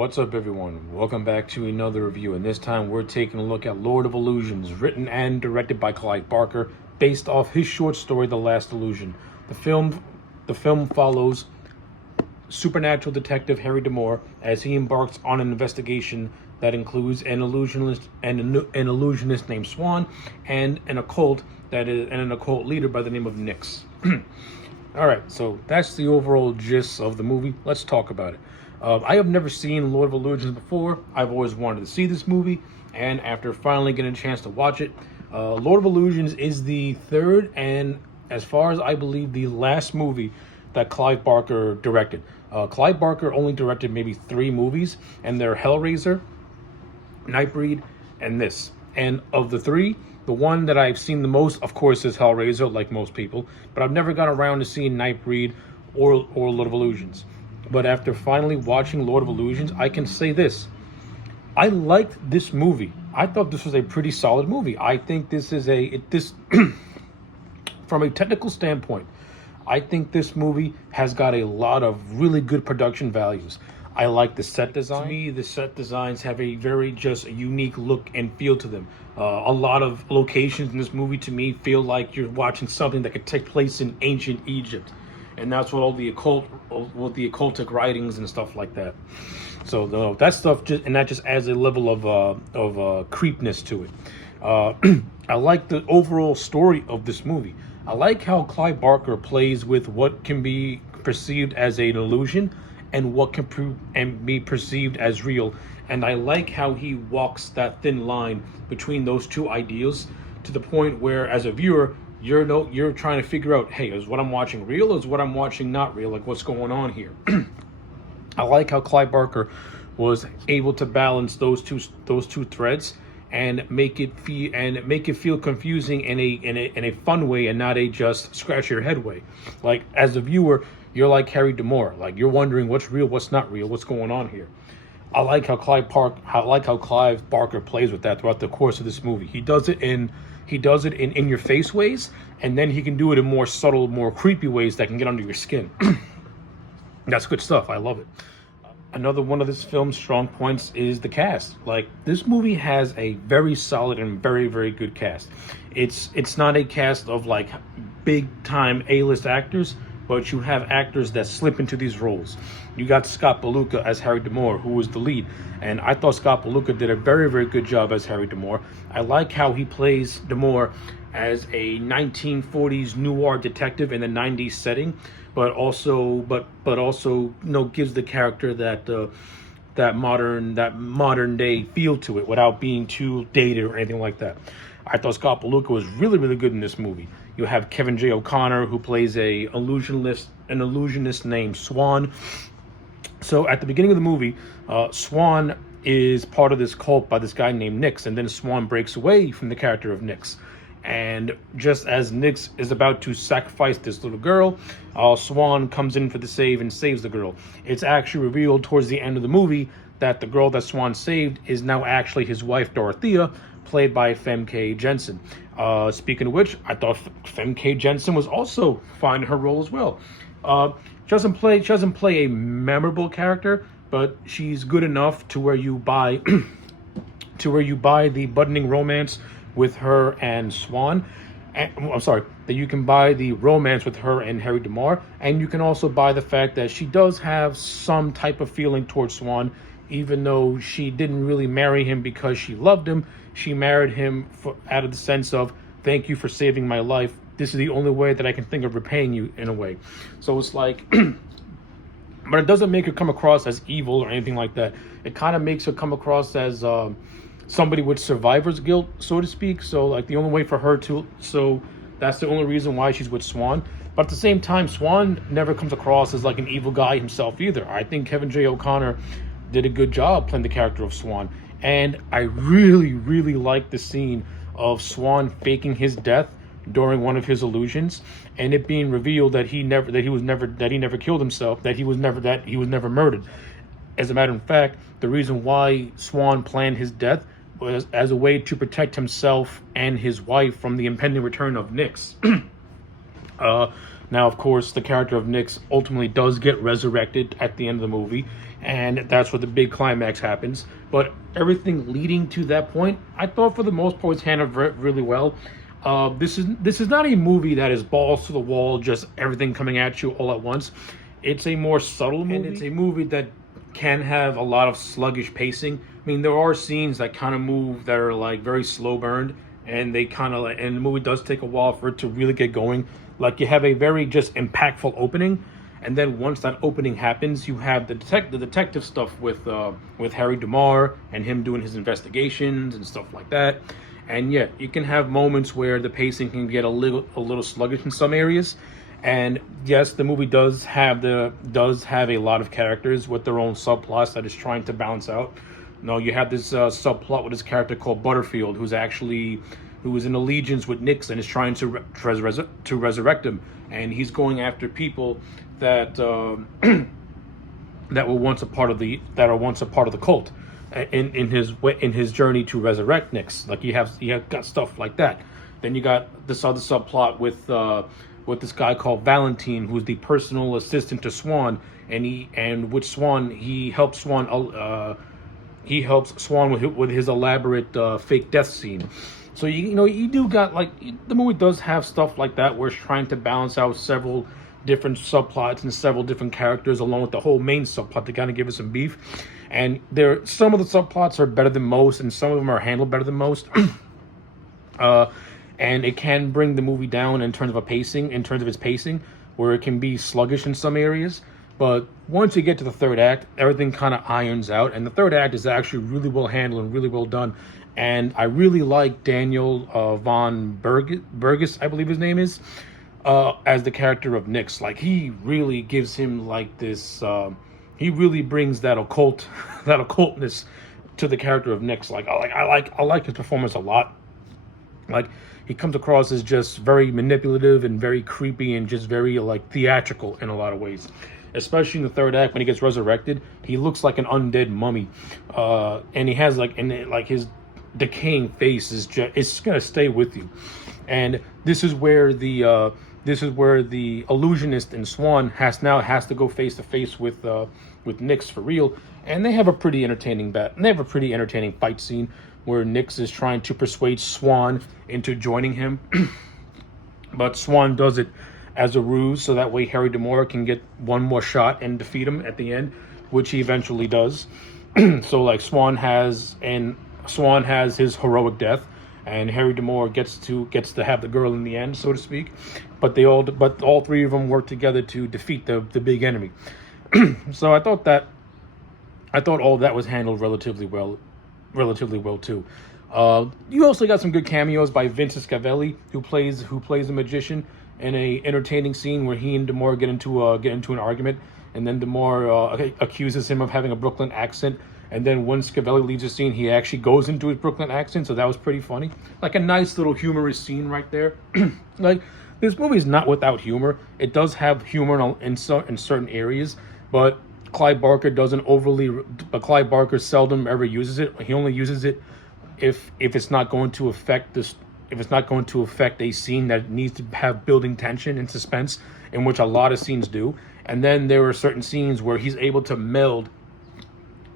What's up, everyone? Welcome back to another review, and this time we're taking a look at Lord of Illusions, written and directed by Clive Barker, based off his short story, The Last Illusion. The film follows supernatural detective Harry D'Amour as he embarks on an investigation that includes an illusionist named Swan and an occult leader by the name of Nyx. All right, so that's the overall gist of the movie. Let's talk about it. I have never seen Lord of Illusions before. I've always wanted to see this movie, and after finally getting a chance to watch it, Lord of Illusions is the third and, as far as I believe, the last movie that Clive Barker directed. Clive Barker only directed maybe 3 movies, and they're Hellraiser, Nightbreed, and this. And of the 3, the one that I've seen the most, of course, is Hellraiser, like most people, but I've never got around to seeing Nightbreed or Lord of Illusions. But after finally watching Lord of Illusions, I can say this. I liked this movie. I thought this was a pretty solid movie. I think this is from a technical standpoint, I think this movie has got a lot of really good production values. I like the set design. To me, the set designs have a very just unique look and feel to them. A lot of locations in this movie, to me, feel like you're watching something that could take place in ancient Egypt. And that's what all the occultic writings and stuff like that. So that stuff just adds a level of creepiness to it. I like the overall story of this movie. I like how Clive Barker plays with what can be perceived as an illusion and what can be perceived as real. And I like how he walks that thin line between those two ideals to the point where, as a viewer, you're trying to figure out, hey, is what I'm watching real or is what I'm watching not real? Like, what's going on here? I like how Clive Barker was able to balance those two threads and make it feel confusing in a fun way and not a just scratch your head way. Like, as a viewer, you're like Harry D'Amour, like you're wondering what's real, what's not real, what's going on here. I like how Clive Barker plays with that throughout the course of this movie. He does it in your face ways, and then he can do it in more subtle, more creepy ways that can get under your skin. That's good stuff. I love it. Another one of this film's strong points is the cast. Like, this movie has a very solid and very, very good cast. It's not a cast of like big time A-list actors, but you have actors that slip into these roles. You got Scott Beluga as Harry D'Amour, who was the lead, and I thought Scott Beluga did a very, very good job as Harry D'Amour. I like how he plays D'Amour as a 1940s noir detective in the 90s setting, but also gives the character that modern day feel to it without being too dated or anything like that. I thought Scott Beluga was really, really good in this movie. You have Kevin J. O'Connor, who plays an illusionist named Swan. So at the beginning of the movie, Swan is part of this cult by this guy named Nyx, and then Swan breaks away from the character of Nyx. And just as Nyx is about to sacrifice this little girl, Swan comes in for the save and saves the girl. It's actually revealed towards the end of the movie that the girl that Swan saved is now actually his wife, Dorothea, played by Famke Janssen. Speaking of which, I thought Famke Janssen was also fine in her role as well. She doesn't play a memorable character, but she's good enough to where you buy the budding romance with her and Swan. That you can buy the romance with her and Harry D'Amour, and you can also buy the fact that she does have some type of feeling towards Swan, even though she didn't really marry him because she loved him. She married him out of the sense of, thank you for saving my life. This is the only way that I can think of repaying you, in a way. So it's like, but it doesn't make her come across as evil or anything like that. It kind of makes her come across as somebody with survivor's guilt, so to speak. So like the only way for her so that's the only reason why she's with Swan. But at the same time, Swan never comes across as like an evil guy himself either. I think Kevin J. O'Connor did a good job playing the character of Swan. And I really, really like the scene of Swan faking his death during one of his illusions, and it being revealed that he never killed himself, that he was never murdered. As a matter of fact, the reason why Swan planned his death was as a way to protect himself and his wife from the impending return of Nyx. Now, of course, the character of Nix ultimately does get resurrected at the end of the movie, and that's where the big climax happens. But everything leading to that point, I thought for the most part was handled really well. This is not a movie that is balls to the wall, just everything coming at you all at once. It's a more subtle movie. And it's a movie that can have a lot of sluggish pacing. I mean, there are scenes that kind of move that are like very slow burned, and they kind of and the movie does take a while for it to really get going. Like you have a very just impactful opening, and then once that opening happens, you have the detective stuff with Harry DeMar and him doing his investigations and stuff like that. And yeah, you can have moments where the pacing can get a little sluggish in some areas. And yes, the movie does have a lot of characters with their own subplots that is trying to balance out. No, you have this subplot with this character called Butterfield, who is in allegiance with Nix and is trying to resurrect him, and he's going after people that that were once a part of the cult. In his journey to resurrect Nix, like you have got stuff like that. Then you got this other subplot with this guy called Valentine, who's the personal assistant to Swan, and he helps Swan with his elaborate fake death scene. So you do got like the movie does have stuff like that where it's trying to balance out several different subplots and several different characters along with the whole main subplot to kind of give us some beef. And some of the subplots are better than most, and some of them are handled better than most. And it can bring the movie down in terms of its pacing, where it can be sluggish in some areas. But once you get to the third act, everything kind of irons out, and the third act is actually really well handled and really well done. And I really like Daniel von Burgess, I believe his name is, as the character of Nix. Like he really gives him like this. He really brings that occultness to the character of Nix. Like I like his performance a lot. Like he comes across as just very manipulative and very creepy and just very like theatrical in a lot of ways. Especially in the third act when he gets resurrected, he looks like an undead mummy, and he has his decaying face it's gonna stay with you. And this is where the illusionist in Swan has to go face to face with Nix for real, and they have a pretty entertaining fight scene where Nix is trying to persuade Swan into joining him, but Swan does it as a ruse so that way Harry DeMar can get one more shot and defeat him at the end, which he eventually does. So like Swan has his heroic death, and Harry DeMar gets to have the girl in the end, so to speak. But all three of them work together to defeat the big enemy. So I thought all that was handled relatively well too. You also got some good cameos by Vince Scavelli, who plays a magician in a entertaining scene where he and DeMar get into an argument, and then DeMar accuses him of having a Brooklyn accent. And then when Scavelli leaves the scene, he actually goes into his Brooklyn accent, so that was pretty funny. Like a nice little humorous scene right there. Like, this movie is not without humor. It does have humor in certain areas, but Clive Barker seldom ever uses it. He only uses it if it's not going to affect a scene that needs to have building tension and suspense, in which a lot of scenes do. And then there are certain scenes where he's able to meld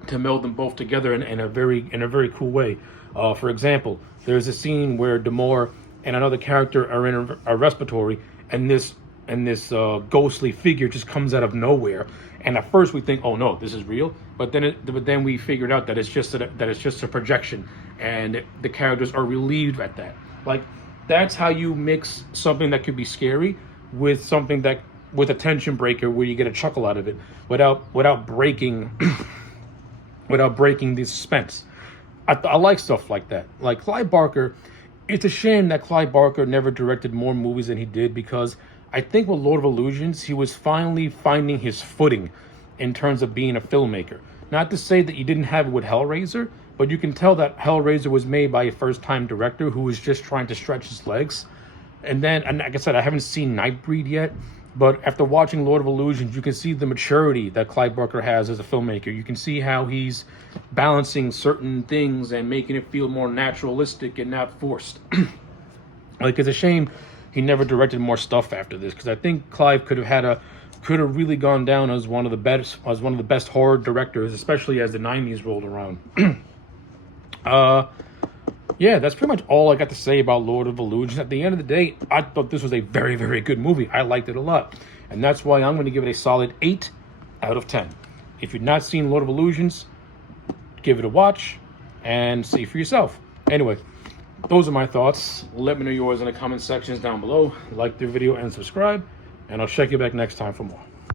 them both together in a very cool way. For example, there's a scene where DeMar and another character are in a respiratory, and this ghostly figure just comes out of nowhere. And at first we think, oh no, this is real. But then we figured out that it's just a projection, and the characters are relieved at that. Like, that's how you mix something that could be scary with a tension breaker where you get a chuckle out of it without breaking the suspense. I like stuff like that. Like Clive Barker, it's a shame that Clive Barker never directed more movies than he did, because I think with Lord of Illusions, he was finally finding his footing in terms of being a filmmaker. Not to say that you didn't have it with Hellraiser, but you can tell that Hellraiser was made by a first-time director who was just trying to stretch his legs. And like I said, I haven't seen Nightbreed yet, but after watching Lord of Illusions, you can see the maturity that Clive Barker has as a filmmaker. You can see how he's balancing certain things and making it feel more naturalistic and not forced. Like, it's a shame he never directed more stuff after this, because I think Clive could have really gone down as one of the best horror directors, especially as the 90s rolled around. Yeah, that's pretty much all I got to say about Lord of Illusions. At the end of the day, I thought this was a very, very good movie. I liked it a lot. And that's why I'm going to give it a solid 8 out of 10. If you've not seen Lord of Illusions, give it a watch and see for yourself. Anyway, those are my thoughts. Let me know yours in the comment sections down below. Like the video and subscribe. And I'll check you back next time for more.